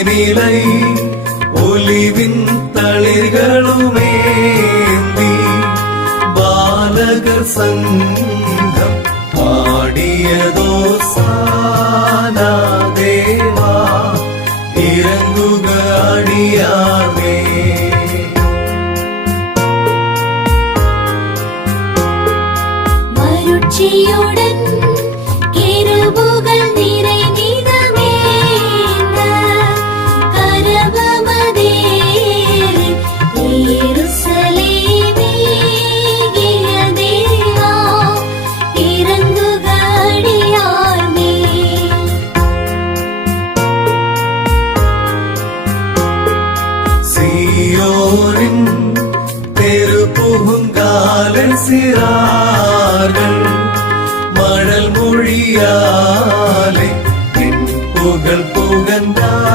நிலை ஒளிவின் தளிர்களுமேந்தி பாலகர் சங்கம் பாடியதோ சானா தேவா இறங்குக அடியாமே மருட்சியுடன் கிருபுகள் நிறைந்திடமேந்த பூங்காலன் சிறார்கள் மணல் மொழியாலே என் புகழ் புகழ்ந்தார்கள்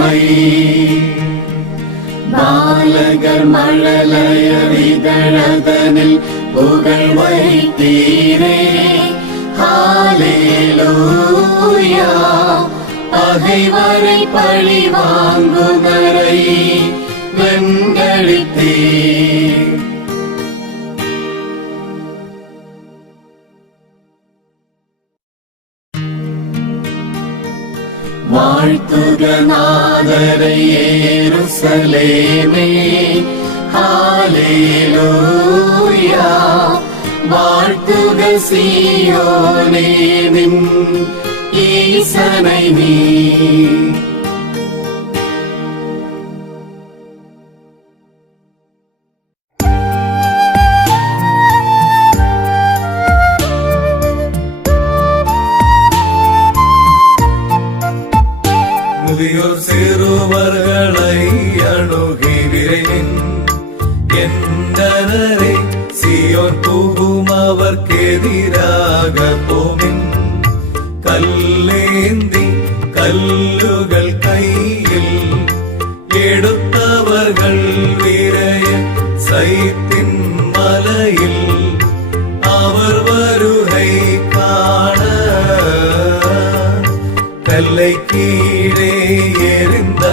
மகிமை பாலகர் மழலைய விதழதனில் புகழ் வைத்தீரே. ஹalleluya. பகைவரை பழி வாங்குனரை வெண்களித்தீர் வாழ்த்துக நாதரை ஏருசலேமே. ஹalleluya. வாழ்த்துக சீயோனே நின் ஈசனை நீ. சிறுவர்களை அணுகி விரைவின் என்றனரே சியோன் புகும் அவர்க்கெதிராக போமின் கல்லேந்தி கல்லுகள் கையில் எடுத்தவர்கள் விரைய சைத்தின் மலையில்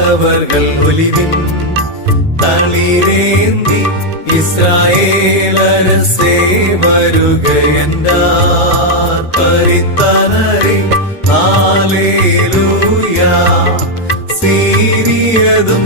எறிந்தவர்கள் ஒலிவின் தளிரேந்தி இஸ்ராயேலரசே வருக என்றார் பரித்தனரே ஆலேலூயா சீரியதும் வருகை